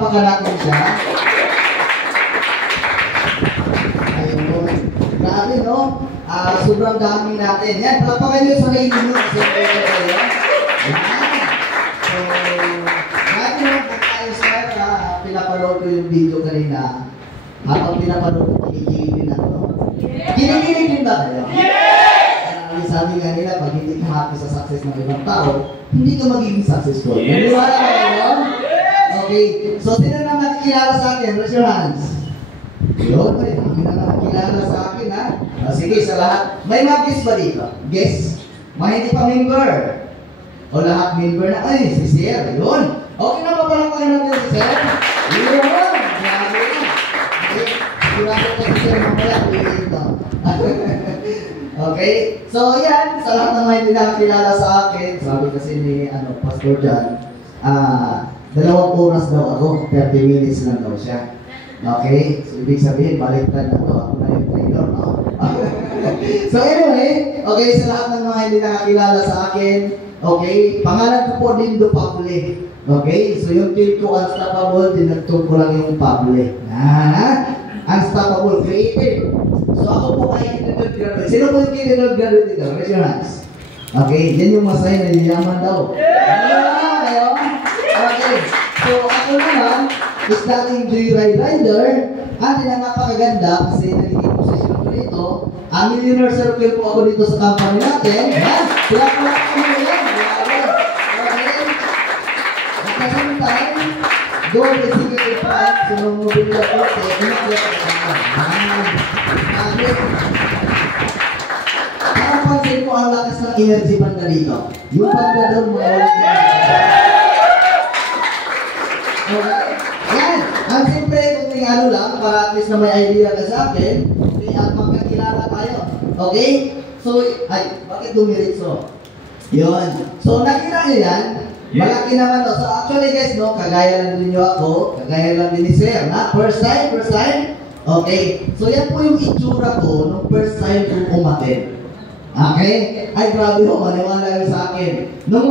palakpakan natin siya. Ayun. Grabe, no? Sobrang dami natin. Yan, palakpakan nyo sa kayo nyo. Kasi kayo. Yan. So, grabe mo kung tayo sir, pinapanood ko yung video kanina. Habang pinapanood ko, kinikilig din ako. Kinikilig din ba kayo? Sabi nga nila, pag hindi ka happy sa success ng ibang tao, hindi ka magiging successful. Naniwala ka ngayon? Okay. So, sino na makikilala sa akin? Raise your hands. Yun, may na nakikilala sa akin, ha? Sige, sa lahat. May mga guest ba dito? Guest? Mga hindi pa member? O lahat member na? Ay, si Sir. Yun. Okay na ba palang kayo natin si Sir? Yun. Grabe na. Okay. Sigurado ko si Sir mamaya. Okay? So, yan. Sa lahat ng mga hindi nakakilala sa akin, sabi kasi ni Pastor John, 2 oras daw ako, 30 minutes lang daw siya. Okay? So, ibig sabihin, baliktad na to. Ako na yung trainer, no? So, anyway, okay, sa lahat ng mga hindi nakakilala sa akin, okay, pangalan ko po Dindo Pable. Okay? So, yung team ko, Unstoppable, dinagtog ko lang yung Pable. Unstoppable, creative. So, ako po ay kinunod graduate. Sino po yung kinunod graduate dito? Raise your hands. Okay, yan yung masaya na niyaman daw. Ayun. Okay. So, ako naman, is dating joyride rider. Hindi na napakaganda kasi nagiging posisyon ko dito. Millionaire circle po ako dito sa company natin. Yan. Kaya po lang kami yan. Okay. At the same time, doon executive plan, so nung mobile na po, napansin ko ang lakas ng energy banda dito. Yung banda doon, mga ulit. Okay. Yan. Ang simple, kung may ano lang, para at least na may idea ka sa akin, at magkakilala tayo. Okay? So, ay, bakit dumiritso? Yun. So, nakita nyo yan. Malaki naman to. So, actually guys, no, kagaya lang din nyo ako, kagaya lang din ni Sir, na? First time? First time? Okay. So, yan po yung itsura ko nung first time kong umatin. Okay? Ay, grabe ho, maniwala sa akin. Nung